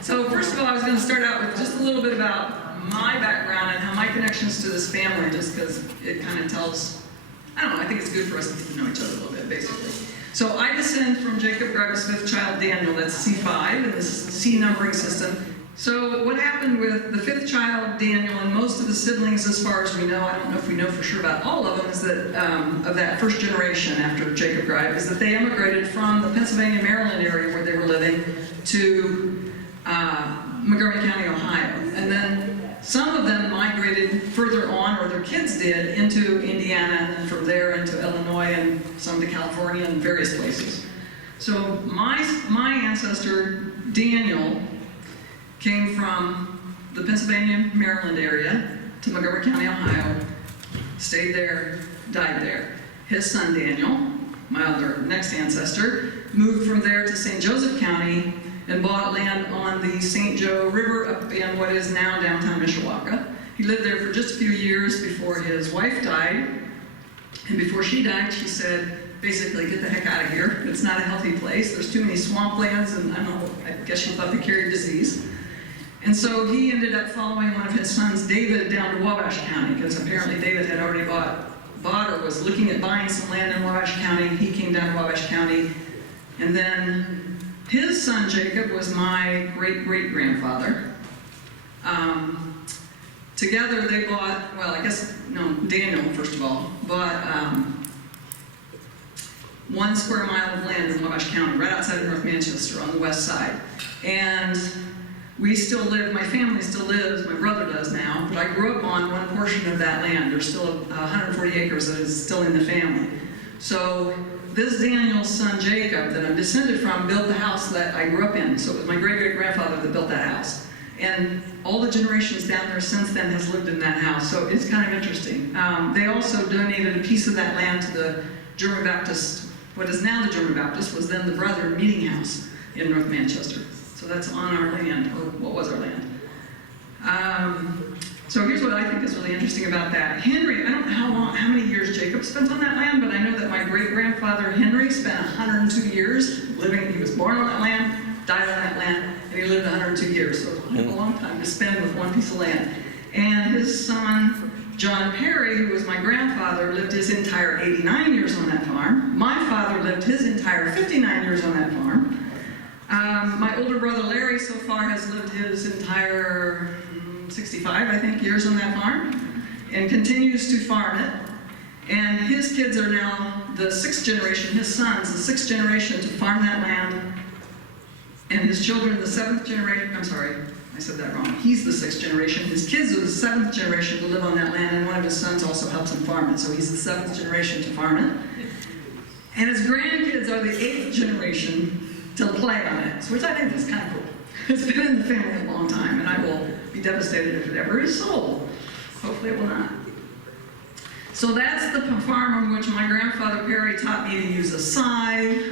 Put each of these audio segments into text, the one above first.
So first of all, I was going to start out with just a little bit about my background and how my connections to this family, just because it kind of tells, I don't know, I think it's good for us to get to know each other a little bit, basically. So I descend from Jacob Grieb's fifth child, Daniel. That's C5 in this C numbering system. So what happened with the fifth child, Daniel, and most of the siblings, as far as we know, I don't know if we know for sure about all of them, is that of that first generation after Jacob Grieb, is that they immigrated from the Pennsylvania, Maryland area where they were living to Montgomery County, Ohio. And then some of them migrated further on, or their kids did, into Indiana, and then from there into Illinois, and some to California, and various places. So my ancestor, Daniel, came from the Pennsylvania, Maryland area to Montgomery County, Ohio, stayed there, died there. His son, Daniel, my other next ancestor, moved from there to St. Joseph County and bought land on the St. Joe River up in what is now downtown Mishawaka. He lived there for just a few years before his wife died. And before she died, she said, basically, get the heck out of here. It's not a healthy place. There's too many swamplands, and I don't know, I guess she thought they carried disease. And so he ended up following one of his sons, David, down to Wabash County, because apparently David had already bought or was looking at buying some land in Wabash County. He came down to Wabash County. And then his son, Jacob, was my great-great-grandfather. Together they bought, Daniel, first of all, bought 1 square mile of land in Wabash County, right outside of North Manchester on the west side. And we still live, my family still lives, my brother does now, but I grew up on one portion of that land. There's still 140 acres that is still in the family. So this Daniel's son, Jacob, that I'm descended from, built the house that I grew up in. So it was my great-great-grandfather that built that house. And all the generations down there since then has lived in that house. So it's kind of interesting. They also donated a piece of that land to the German Baptist, what is now the German Baptist, was then the Brethren Meeting House in North Manchester. So that's on our land, or what was our land. So here's what I think is really interesting about that. Henry, I don't know how many years Jacob spent on that land, but I know that my great-grandfather Henry spent 102 years living. He was born on that land, died on that land, and he lived 102 years. So it was a long time to spend with one piece of land. And his son, John Perry, who was my grandfather, lived his entire 89 years on that farm. My father lived his entire 59 years on that farm. My older brother Larry so far has lived his entire 65, I think, years on that farm, and continues to farm it. And his kids are now the 6th generation, his sons, the 6th generation to farm that land. And his children, the 7th generation, I'm sorry, I said that wrong. He's the 6th generation. His kids are the 7th generation to live on that land, and one of his sons also helps him farm it. So he's the 7th generation to farm it. And his grandkids are the 8th generation to play on it, which I think is kind of cool. It's been in the family a long time, and I will be devastated if it ever is sold. Hopefully it will not. So that's the farm on which my grandfather Perry taught me to use a scythe,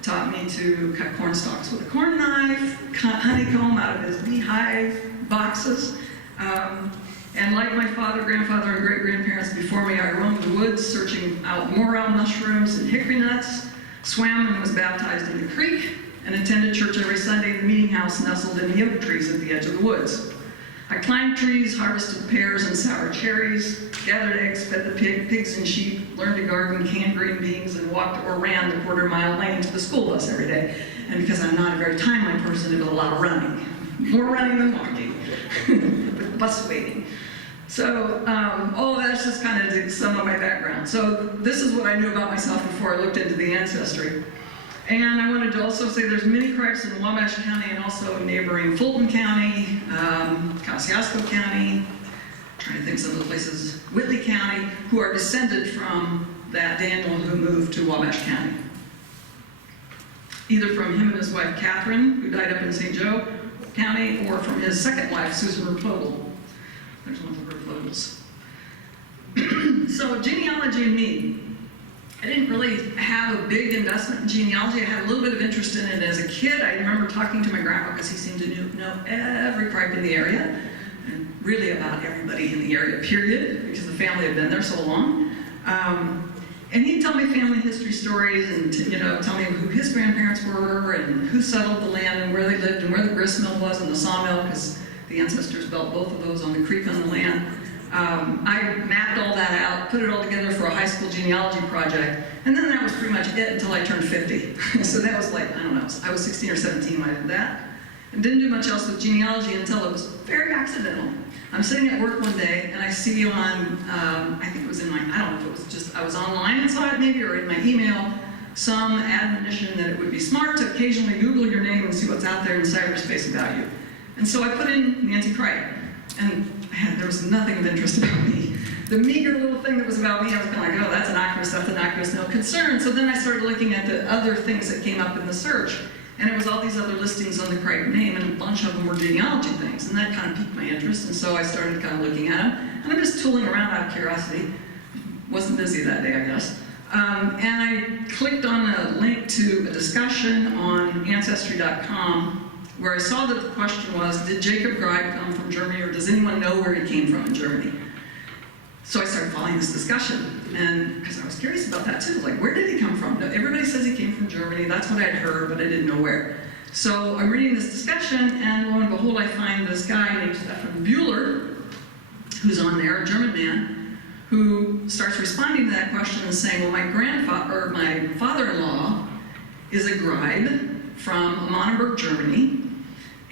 taught me to cut corn stalks with a corn knife, cut honeycomb out of his beehive boxes. And like my father, grandfather, and great-grandparents before me, I roamed the woods searching out morel mushrooms and hickory nuts, swam and was baptized in the creek, and attended church every Sunday in the meeting house nestled in the oak trees at the edge of the woods. I climbed trees, harvested pears and sour cherries, gathered eggs, fed the pigs and sheep, learned to garden, canned green beans, and walked or ran the quarter-mile lane to the school bus every day. And because I'm not a very timely person, I did a lot of running. More running than walking, with bus waiting. So all of that's just kind of some of my background. So this is what I knew about myself before I looked into the ancestry. And I wanted to also say there's many Cripes in Wabash County and also neighboring Fulton County, Kosciuszko County, trying to think some of the places, Whitley County, who are descended from that Daniel who moved to Wabash County. Either from him and his wife Catherine, who died up in St. Joe County, or from his second wife, Susan Replodel. There's one of the Replodels. So genealogy and me. I didn't really have a big investment in genealogy. I had a little bit of interest in it as a kid. I remember talking to my grandpa because he seemed to know every Cripe in the area, and really about everybody in the area, period, because the family had been there so long. And he'd tell me family history stories and, tell me who his grandparents were and who settled the land and where they lived and where the grist mill was and the sawmill, because the ancestors built both of those on the Cripe on the land. I mapped all that out, put it all together for a high school genealogy project, and then that was pretty much it until I turned 50. So that was like, I don't know, I was 16 or 17 when I did that. And didn't do much else with genealogy until it was very accidental. I'm sitting at work one day and I see on, I think it was in my, I don't know if it was just, I was online and saw it maybe, or in my email, some admonition that it would be smart to occasionally Google your name and see what's out there in cyberspace about you. And so I put in Nancy Cripe, and there was nothing of interest about me. The meager little thing that was about me, I was kind of like, oh, that's innocuous, no concern. So then I started looking at the other things that came up in the search. And it was all these other listings on the Cripe name, and a bunch of them were genealogy things, and that kind of piqued my interest, and so I started kind of looking at them. And I'm just tooling around out of curiosity. Wasn't busy that day, I guess. And I clicked on a link to a discussion on Ancestry.com, where I saw that the question was, did Jacob Grieb come from Germany, or does anyone know where he came from in Germany? So I started following this discussion, and because I was curious about that too, like, where did he come from? Everybody says he came from Germany, that's what I'd heard, but I didn't know where. So I'm reading this discussion, and lo and behold, I find this guy named Stefan Buehler, who's on there, a German man, who starts responding to that question and saying, well, my father-in-law is a Grieb from Ammanenburg, Germany,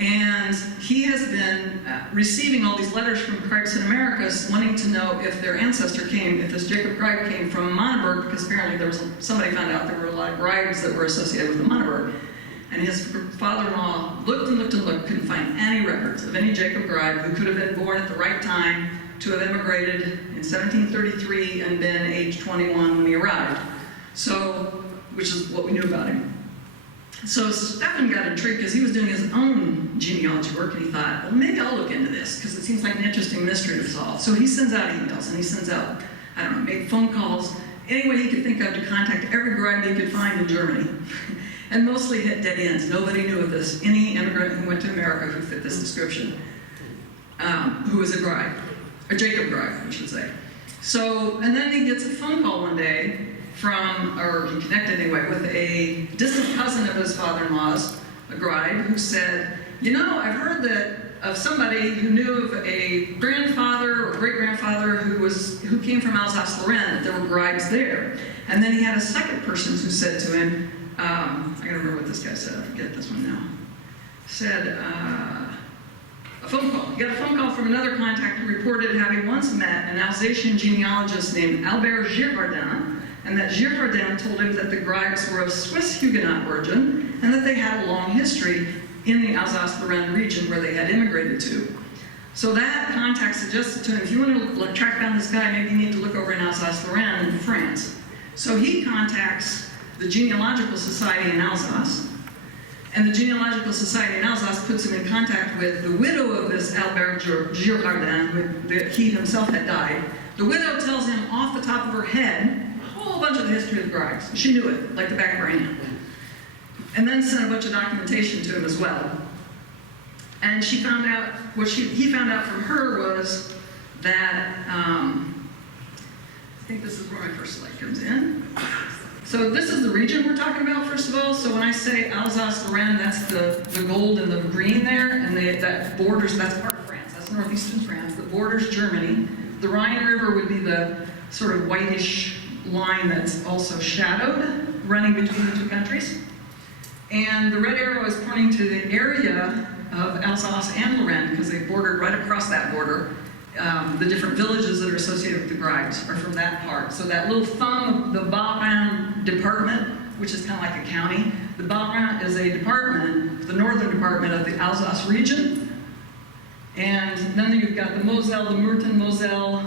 and he has been receiving all these letters from Cripes in America wanting to know if their ancestor came, if this Jacob Grieb came from Ammanenburg, because apparently somebody found out there were a lot of Griebs that were associated with Ammanenburg. And his father-in-law looked and looked and looked, couldn't find any records of any Jacob Grieb who could have been born at the right time to have immigrated in 1733 and been age 21 when he arrived. So, which is what we knew about him. So Stefan got intrigued because he was doing his own genealogy work, and he thought, well, maybe I'll look into this because it seems like an interesting mystery to solve. So he sends out emails, and he sends out, I don't know, made phone calls, any way he could think of to contact every Grieb he could find in Germany. And mostly hit dead ends. Nobody knew of this. Any immigrant who went to America who fit this description, who was a Grieb, a Jacob Grieb, I should say. So, and then he gets a phone call one day from, or he connected anyway, with a distant cousin of his father-in-law's, a Grieb, who said, I've heard that of somebody who knew of a grandfather or great-grandfather who came from Alsace-Lorraine, that there were Griebs there. And then he had a second person who said to him, I gotta remember what this guy said, I forget this one now. Said, a phone call. He got a phone call from another contact who reported having once met an Alsatian genealogist named Albert Girardin, and that Girardin told him that the Griebs were of Swiss Huguenot origin, and that they had a long history in the Alsace-Lorraine region where they had immigrated to. So that contact suggested to him, if you want to track down this guy, maybe you need to look over in Alsace-Lorraine in France. So he contacts the Genealogical Society in Alsace, and the Genealogical Society in Alsace puts him in contact with the widow of this Albert Girardin, he himself had died. The widow tells him off the top of her head a whole bunch of the history of the Griebs. She knew it, like the back of her hand. And then sent a bunch of documentation to him as well. And she found out, he found out from her was that, I think this is where my first slide comes in. So this is the region we're talking about, first of all. So when I say Alsace-Lorraine, that's the gold and the green there, and that borders, that's part of France, that's northeastern France, that borders Germany. The Rhine River would be the sort of whitish line that's also shadowed, running between the two countries. And the red arrow is pointing to the area of Alsace and Lorraine, because they bordered right across that border. The different villages that are associated with the Griebs are from that part. So that little thumb, the Bas-Rhin department, which is kind of like a county, the Bas-Rhin is a department, the northern department of the Alsace region. And then you've got the Moselle, the Meurthe-Moselle,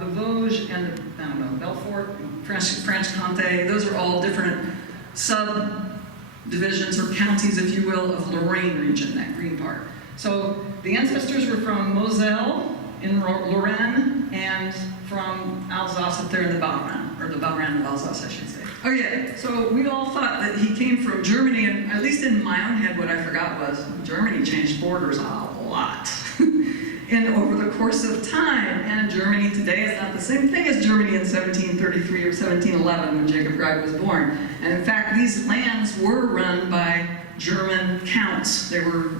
the Vosges, and the, Belfort, Franche-Comté. Those are all different subdivisions or counties, if you will, of Lorraine region, that green part. So the ancestors were from Moselle in Lorraine and from Alsace up there in the Bas-Rhin, or the Bas-Rhin of Alsace, I should say. Oh yeah, so we all thought that he came from Germany, and at least in my own head, what I forgot was Germany changed borders a lot. And over the course of time, and Germany today is not the same thing as Germany in 1733 or 1711 when Jacob Grieb was born. And in fact, these lands were run by German counts. They were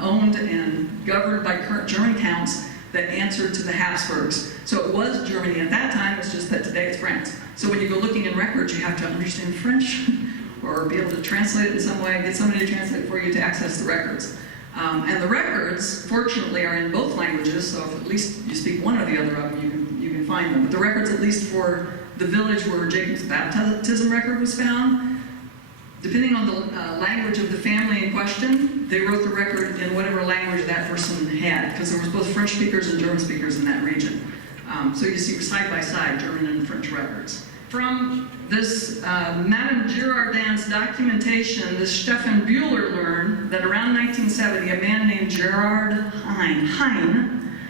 owned and governed by German counts that answered to the Habsburgs. So it was Germany at that time, it's just that today it's France. So when you go looking in records, you have to understand French or be able to translate it in some way, get somebody to translate it for you to access the records. And the records, fortunately, are in both languages, so if at least you speak one or the other of them, you can find them. But the records, at least for the village where Jacob's baptism record was found, depending on the language of the family in question, they wrote the record in whatever language that person had, because there was both French speakers and German speakers in that region. So you see side by side, German and French records. From this Madame Girardin's documentation, this Stefan Buehler learned that around 1970, a man named Gerard Hein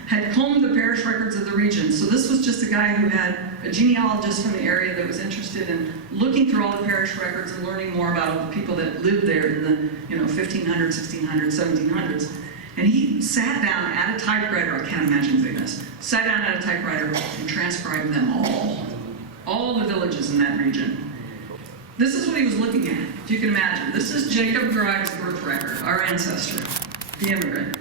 had combed the parish records of the region. So this was just a guy who had a genealogist from the area that was interested in looking through all the parish records and learning more about all the people that lived there in the 1500s, 1600s, 1700s. And he sat down at a typewriter, I can't imagine doing this, sat down at a typewriter and transcribed them all the villages in that region. This is what he was looking at, if you can imagine. This is Jacob Grieb's birth record, our ancestor, the immigrant.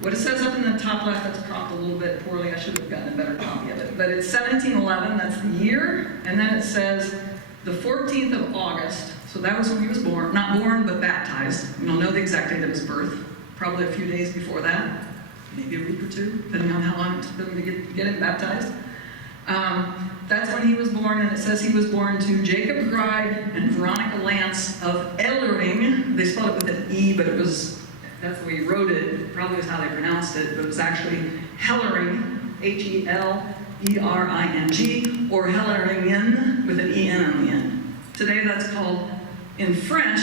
What it says up in the top left, that's cropped a little bit poorly, I should have gotten a better copy of it, but it's 1711, that's the year, and then it says the 14th of August, so that was when he was born, not born, but baptized. We don't know the exact date of his birth, probably a few days before that, maybe a week or two, depending on how long it took him to get him baptized. That's when he was born, and it says he was born to Jacob Grieb and Veronica Lance of Ellering. They spelled it with an E, but that's the way he wrote it, probably was how they pronounced it, but it was actually Hellering, Hellering, or Helleringen with an EN on the end. Today that's called, in French,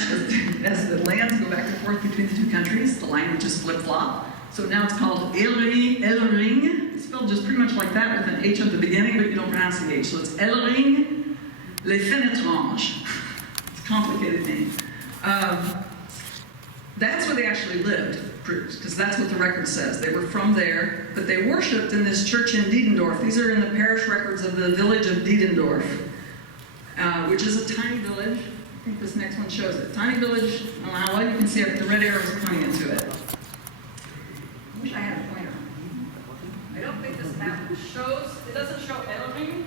as the lands go back and forth between the two countries, the languages flip-flop. So now it's called Ellering. It's spelled just pretty much like that with an H at the beginning, but you don't pronounce the H. So it's Ellering les Fenetranges. It's a complicated name. That's where they actually lived, because that's what the record says. They were from there, but they worshipped in this church in Diedendorf. These are in the parish records of the village of Diedendorf, which is a tiny village. I think this next one shows it. Tiny village, I don't know how well you can see it, but the red arrow is pointing into it. I wish I had a pointer. I don't think this map shows, it doesn't show Ellering,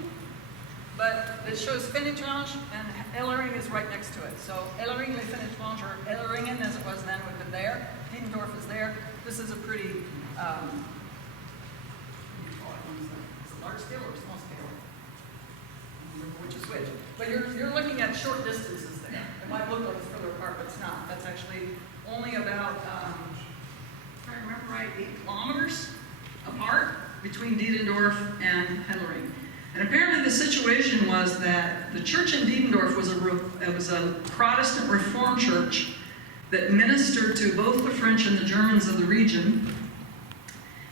but it shows Fenetrange, and Ellering is right next to it. So Ellering, les Fenetrange, or Elleringen as it was then, would have been there. Diedendorf is there. This is a pretty, is it large scale or small scale? I don't remember which is which. But you're looking at short distances there. It might look like it's further apart, but it's not. That's actually only about, if I remember right, 8 kilometers apart between Diedendorf and Ellering. And apparently the situation was that the church in Diedendorf was a Protestant Reformed church that ministered to both the French and the Germans of the region.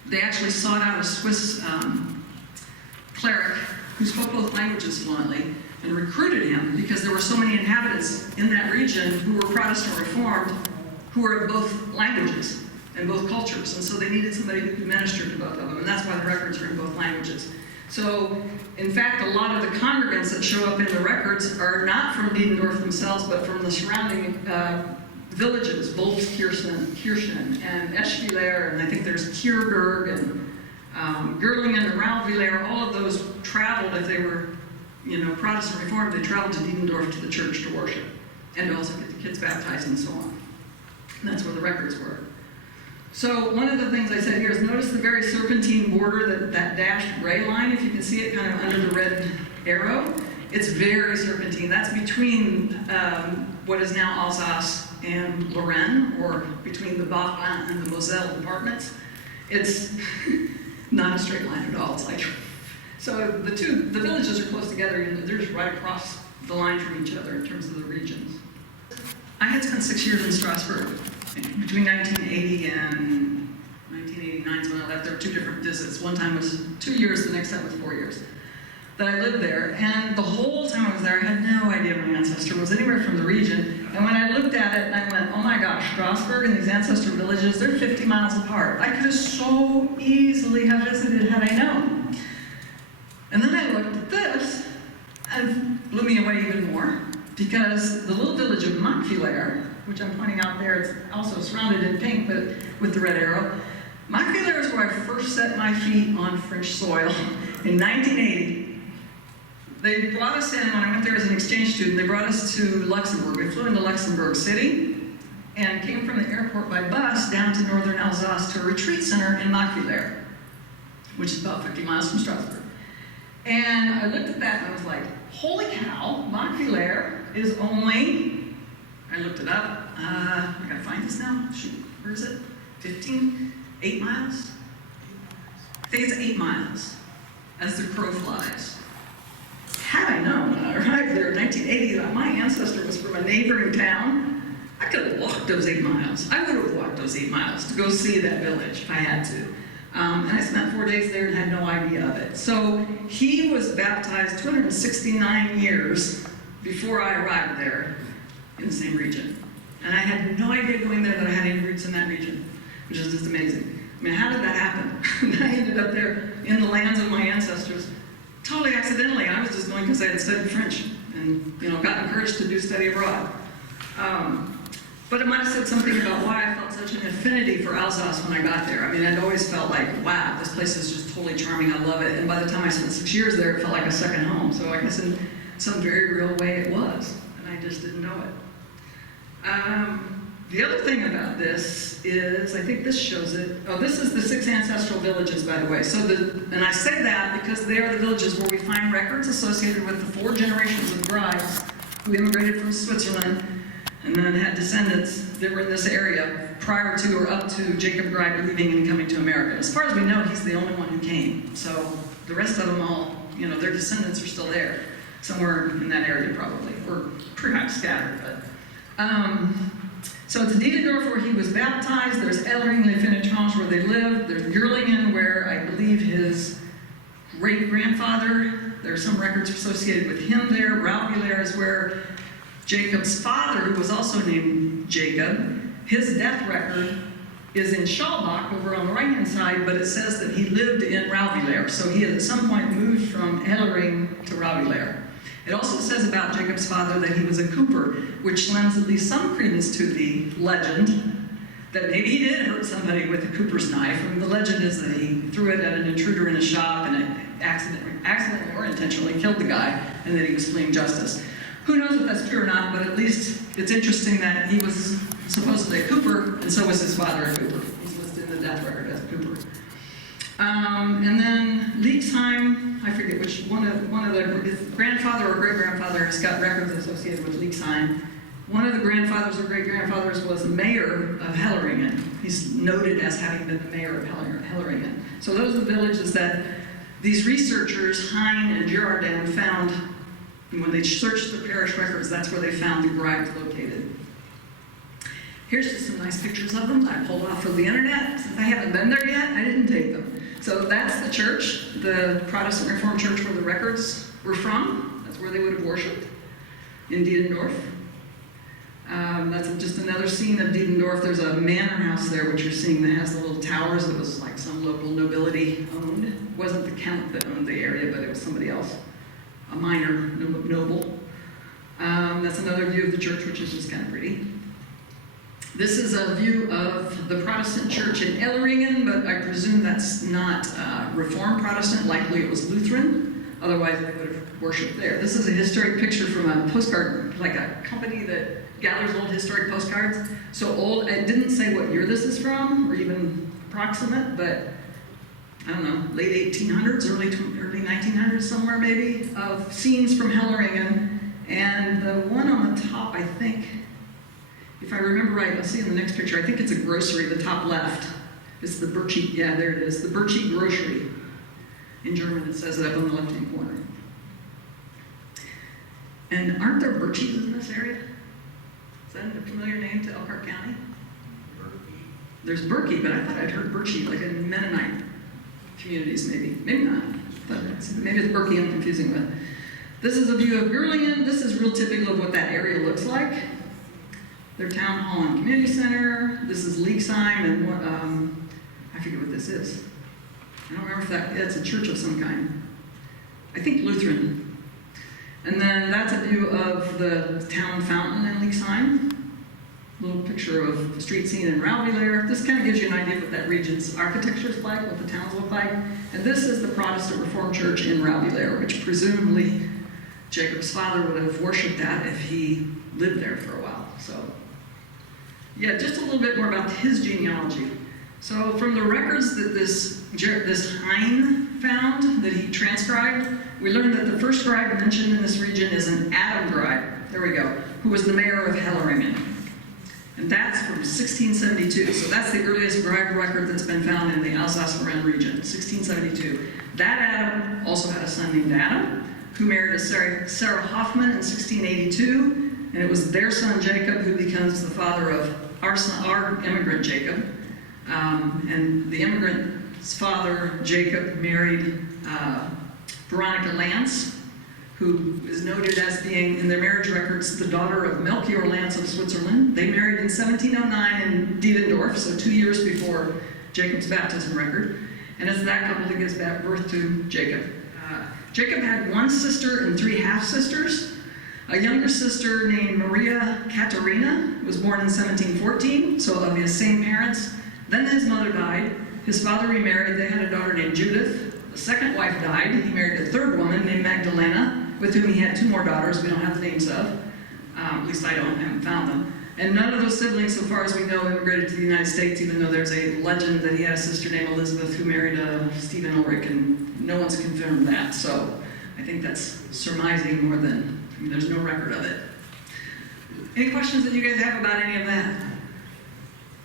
They actually sought out a Swiss cleric who spoke both languages fluently and recruited him because there were so many inhabitants in that region who were Protestant Reformed who were of both languages and both cultures. And so they needed somebody who could minister to both of them. And that's why the records are in both languages. So, in fact, a lot of the congregants that show up in the records are not from Diedendorf themselves, but from the surrounding villages, Bolskirchen, and Eschweiler, and I think there's Kierberg, and Gerlingen, and Rauweiler. All of those traveled, if they were, Protestant Reformed, they traveled to Diedendorf to the church to worship, and to also get the kids baptized and so on. And that's where the records were. So one of the things I said here is notice the very serpentine border, that dashed gray line, if you can see it kind of under the red arrow. It's very serpentine. That's between what is now Alsace and Lorraine, or between the Bas-Rhin and the Moselle departments. It's not a straight line at all. It's like, so the villages are close together, and they're just right across the line from each other in terms of the regions. I had spent 6 years in Strasbourg. Between 1980 and 1989 is when I left. There were 2 different visits. One time was 2 years, the next time was 4 years. that I lived there. And the whole time I was there, I had no idea my ancestor was anywhere from the region. And when I looked at it, I went, oh my gosh, Strasbourg and these ancestor villages, they're 50 miles apart. I could have so easily have visited had I known. And then I looked at this, and it blew me away even more, because the little village of Montfilaire, which I'm pointing out there, it's also surrounded in pink, but with the red arrow. Montfilaire is where I first set my feet on French soil in 1980. They brought us in, when I went there as an exchange student, they brought us to Luxembourg. We flew into Luxembourg City and came from the airport by bus down to northern Alsace to a retreat center in Montfilaire, which is about 50 miles from Strasbourg. And I looked at that and I was like, holy cow, Montfilaire is only, I looked it up, I gotta find this now, shoot, where is it? 8 miles? I think it's 8 miles, as the crow flies. Had I known when I arrived there in 1980 that my ancestor was from a neighboring town, I could have walked those 8 miles. I would have walked those 8 miles to go see that village if I had to. And I spent 4 days there and had no idea of it. So he was baptized 269 years before I arrived there in the same region. And I had no idea going there that I had any roots in that region, which is just amazing. I mean, how did that happen? I ended up there in the lands of my ancestors totally accidentally. I was just going because I had studied French and, got encouraged to do study abroad. But it might have said something about why I felt such an affinity for Alsace when I got there. I mean, I'd always felt like, wow, this place is just totally charming. I love it. And by the time I spent 6 years there, it felt like a second home. So I guess in some very real way it was. And I just didn't know it. The other thing about this is, I think this shows it. Oh, this is the 6 ancestral villages, by the way. And I say that because they are the villages where we find records associated with the 4 generations of Griebes who immigrated from Switzerland and then had descendants that were in this area prior to or up to Jacob Grieb leaving and coming to America. As far as we know, he's the only one who came. So the rest of them all, their descendants are still there, somewhere in that area probably, or perhaps scattered. But so it's Diedendorf where he was baptized. There's Ellering-le-Finetrange where they lived. There's Gurlingen where I believe his great-grandfather, there are some records associated with him there. Rauvillers is where Jacob's father, who was also named Jacob, his death record is in Schallbach over on the right-hand side, but it says that he lived in Rauvillers. So he had at some point moved from Ellering to Rauvillers. It also says about Jacob's father that he was a cooper, which lends at least some credence to the legend that maybe he did hurt somebody with a cooper's knife. And the legend is that he threw it at an intruder in a shop and it accidentally or intentionally killed the guy, and that he was fleeing justice. Who knows if that's true or not, but at least it's interesting that he was supposedly a cooper, and so was his father a cooper. He's listed in the death record as a cooper. And then Leixheim, I forget which one of his grandfather or great-grandfather has got records associated with Leixheim. One of the grandfathers or great-grandfathers was the mayor of Helleringen. He's noted as having been the mayor of Helleringen. So those are the villages that these researchers, Hein and Girardin, found. And when they searched the parish records, that's where they found the Griebes located. Here's just some nice pictures of them I pulled off of the internet. Since I haven't been there yet, I didn't take them. So that's the church, the Protestant Reformed Church where the records were from. That's where they would have worshipped, in Diedendorf. That's just another scene of Diedendorf. There's a manor house there, which you're seeing, that has the little towers that was like some local nobility owned. It wasn't the count that owned the area, but it was somebody else, a minor noble. That's another view of the church, which is just kind of pretty. This is a view of the Protestant church in Elleringen, but I presume that's not Reformed Protestant. Likely it was Lutheran. Otherwise, they would have worshipped there. This is a historic picture from a postcard, like a company that gathers old historic postcards. So old, it didn't say what year this is from, or even approximate, but I don't know, late 1800s, early 1900s, somewhere maybe, of scenes from Helleringen. And the one on the top, I think, if I remember right, I'll see in the next picture, I think it's a grocery, the top left. It's the Birchie, yeah, there it is, the Birchie Grocery. In German, it says it up on the left-hand corner. And aren't there Birchies in this area? Is that a familiar name to Elkhart County? Berkey. There's Berkey, but I thought I'd heard Birchie, like in Mennonite communities, maybe. Maybe not. but maybe it's Berkey I'm confusing with. This is a view of Gurlingen. This is real typical of what that area looks like. Their town hall and community center. This is Leaksheim, and I forget what this is. I don't remember if it's a church of some kind. I think Lutheran. And then that's a view of the town fountain in Leaksheim. A little picture of the street scene in Rauweiler. This kind of gives you an idea of what that region's architecture is like, what the towns look like. And this is the Protestant Reformed Church in Rauweiler, which presumably Jacob's father would have worshipped at if he lived there for a while. So, yeah, just a little bit more about his genealogy. So from the records that this Hein found, that he transcribed, we learned that the first Grieb mentioned in this region is an Adam Grieb, there we go, who was the mayor of Helleringen. And that's from 1672. So that's the earliest Grieb record that's been found in the Alsace-Lorraine region, 1672. That Adam also had a son named Adam, who married a Sarah Hoffman in 1682, and it was their son Jacob who becomes the father of our immigrant Jacob. And the immigrant's father, Jacob, married Veronica Lance, who is noted as being, in their marriage records, the daughter of Melchior Lance of Switzerland. They married in 1709 in Dievendorf, so 2 years before Jacob's baptism record. And it's that couple that gives birth to Jacob. Jacob had one sister and 3 half-sisters. A younger sister named Maria Katerina was born in 1714, so of his same parents. Then his mother died. His father remarried. They had a daughter named Judith. The second wife died. He married a third woman named Magdalena, with whom he had 2 more daughters we don't have the names of. At least I haven't found them. And none of those siblings, so far as we know, immigrated to the United States, even though there's a legend that he had a sister named Elizabeth who married Stephen Ulrich, and no one's confirmed that. So I think that's surmising more than, there's no record of it. Any questions that you guys have about any of that?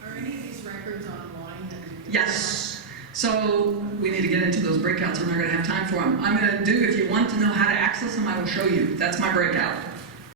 Are any of these records online? Yes. So we need to get into those breakouts. We're not going to have time for them. I'm going to do, if you want to know how to access them, I will show you. That's my breakout.